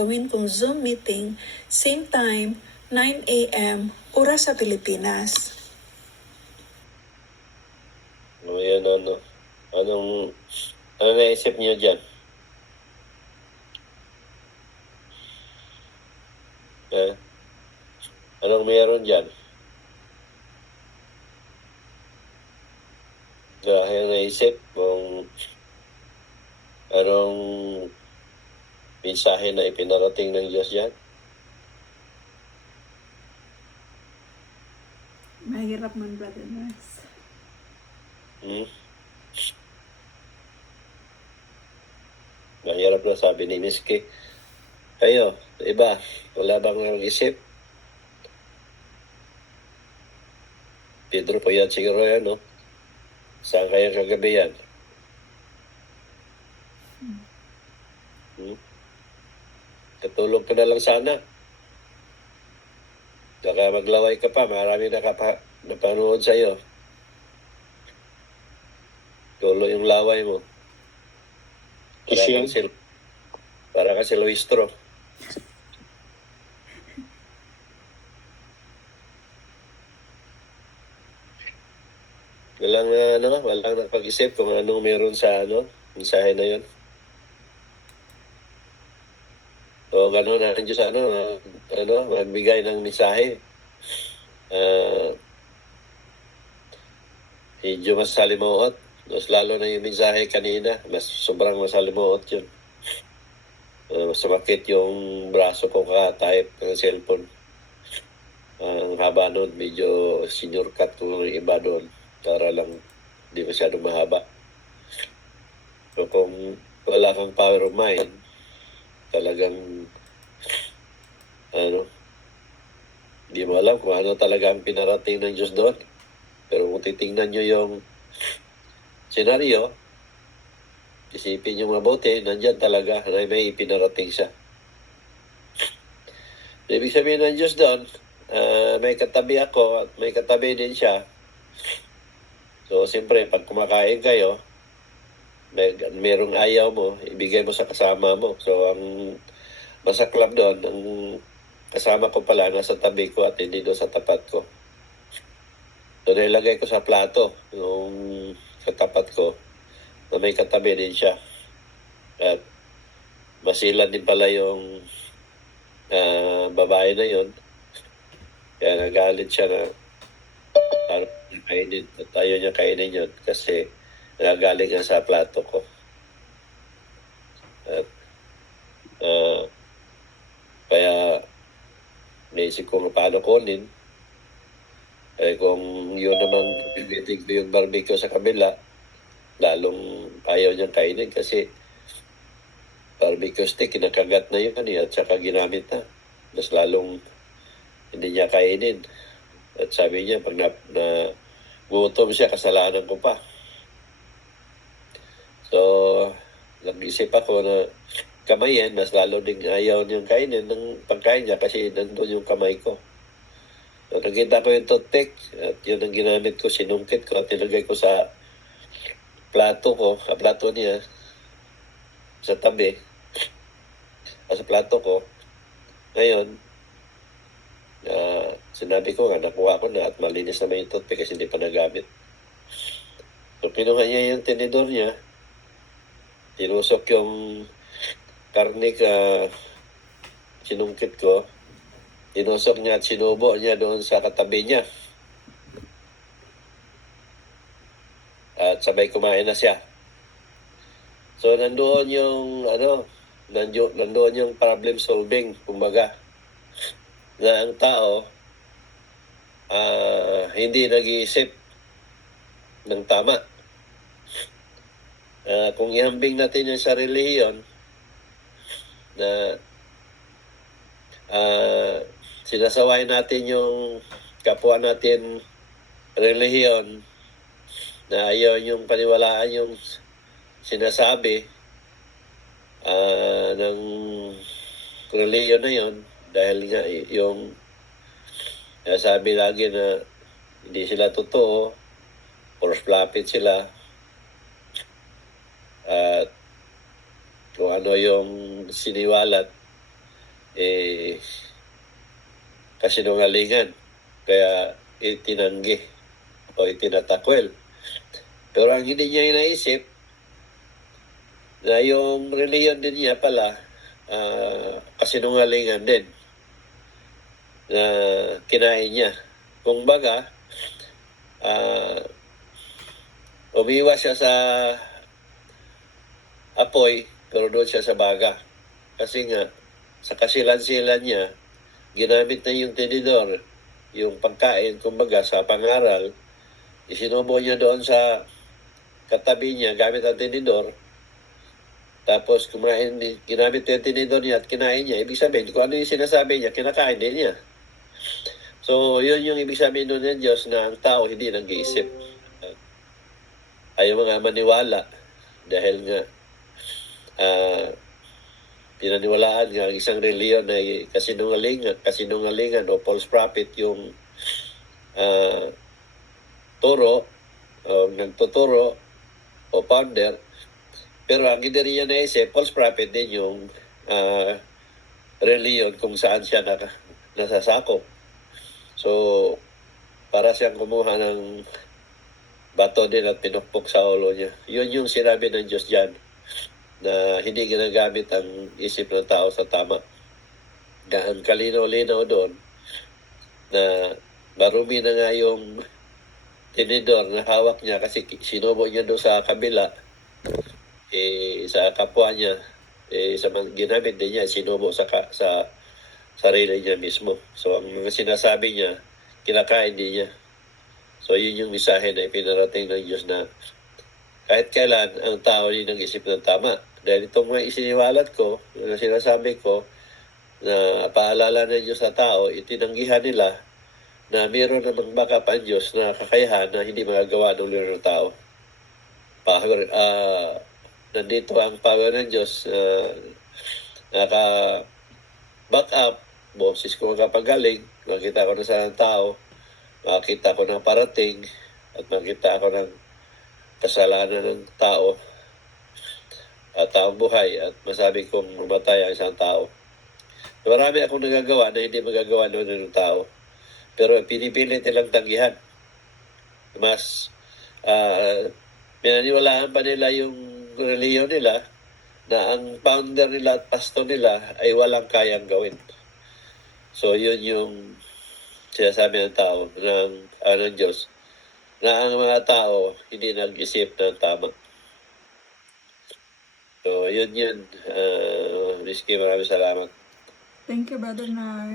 gawin kong Zoom meeting, same time, 9 a.m. oras sa Pilipinas. O yan, anong naisip niyo dyan? Anong meron dyan? Dahil naisip kung anong mensahe na ipinarating ng Diyos dyan? Mahirap man, Brother Mars. Mahirap na, sabi ni Miski. Kayo, iba, wala bang nag-isip? Pedro po yan siguro yan, no? Saan kayo kagabi yan? Katulog ka na lang sana. Baka maglaway ka pa, marami napanood sa'yo. Tulo yung laway mo. Para ka si Luistro. Walang napag-isip kung anong meron sa mensahe na yun. O gano'n na Diyos magbigay ng mensahe. Medyo mas salimuot. Mas lalo na yung mensahe kanina, mas sobrang masalimuot yun. Sumakit yung braso ko ka-type ng cellphone. Ang haba nun, medyo senior cut ko ng iba doon para lang di masyadong mahaba. So kung wala kang power of mind, talagang hindi mo alam kung ano talaga ang pinarating ng Diyos doon. Pero kung titingnan nyo yung senaryo, isipin nyo mabuti, nandyan talaga na may ipinarating siya. Ibig sabihin ng Diyos doon, may katabi ako at may katabi din siya. So, siyempre, pag kumakain kayo, merong ayaw mo, ibigay mo sa kasama mo. So, ang masaklap doon, ang kasama ko pala nasa tabi ko at hindi doon sa tapat ko. So, nilagay ko sa plato yung sa tapat ko na may katabi din siya. At masilan din pala yung babae na yun. Kaya nagalit siya na parang kainin at ayaw niya kainin yun kasi nagagaling nga sa plato ko. At kaya naisip ko paano kunin. Kung yun naman pinitig ko yung barbecue sa kabila, lalong ayaw niyang kainin kasi barbecue stick, kinakagat na yun at saka ginamit na. Mas lalong hindi niya kainin. At sabi niya, pag gutom siya, kasalanan ko pa. So, nag-isip ako na kamayin, mas lalo ding ayaw niyang kainin ng pagkain niya kasi nandun yung kamay ko. So, nakita ko yung toothpick at yun ang ginamit ko, sinungkit ko at nilagay ko sa plato niya, sa tabi, sa plato ko. Ngayon, sinabi ko nga, nakuha ko na at malinis naman yung toothpick kasi hindi pa nagamit. So, kinuha niya yung tinidor niya, tinusok yung karne sinungkit ko, tinusok niya at sinubo niya doon sa katabi niya. At sabay kumain na siya. So, nandoon yung problem solving, kumbaga, na ang tao hindi nag-iisip ng tama. Kung ihambing natin yung sa relihiyon na sinasaway natin yung kapwa natin relihiyon na ayaw yung paniwalaan yung sinasabi ng relihiyon na yun dahil nga yung sabi lagi na hindi sila totoo or flapit sila at kung ano yung siniwalat kasinungalingan. Kaya itinanggi o itinatakwil. Pero ang hindi niya inaisip, na yung reliyon din niya pala, kasinungalingan din na kinain niya. Kung baga, umiwas siya sa apoy, pero doon siya sa baga. Kasi nga, sa kasilan-silan niya, ginamit na yung tinidor, yung pagkain, kumbaga, sa pangaral, isinubo niya doon sa katabi niya gamit ang tinidor, tapos ginamit yung tinidor niya at kinain niya. Ibig sabihin, kung ano yung sinasabi niya, kinakain din niya. So, yun yung ibig sabihin doon ng Diyos na ang tao hindi nag-iisip. Ayaw mga maniwala dahil nga pinaniwalaan nga ang isang reliyon ay kasinungalingan o false prophet yung turo o nagtuturo o founder. Pero ang hindi rin niya naisip, false prophet din yung reliyon kung saan siya nasasakop. So, para siyang kumuha ng bato din at pinukpok sa ulo niya. Yun yung sinabi ng Diyos dyan, na hindi ginagamit ang isip ng tao sa tama. Ang kalinaw-linaw doon na marumi na nga yung tinidor na hawak niya kasi sinubo niya doon sa kabila, sa kapwa niya, sa ginamit din niya, sinubo sa sarili niya mismo. So, ang mga sinasabi niya, kinakain din niya. So, yun yung mensahe na ipinarating ng Diyos na kahit kailan ang tao din nag-isip ng tama. Dahil itong mga isiniwalat ko, na sinasabi ko, na paalala ng Diyos sa tao, itinanggihan nila na mayroon namang backup ang Diyos na kakayahan na hindi magagawa ng libre ng tao. Nandito ang power ng Diyos, naka-back up, boses ko magkapagaling, makita ko na sa tao, makita ko ng parating, at makita ko ng kasalanan ng tao at taong buhay at masabi kong mamatay ang isang tao. Marami akong nagagawa na hindi magagawa ng tao. Pero pinipilit nilang tanggihan. Mas pinaniwalaan pa nila yung reliyon nila na ang founder nila at pastor nila ay walang kayang gawin. So yun yung sinasabi ng tao, ng Diyos, na ang mga tao hindi nag-isip ng tama. So, yun. Rizky, maraming salamat. Thank you, Brother Nar.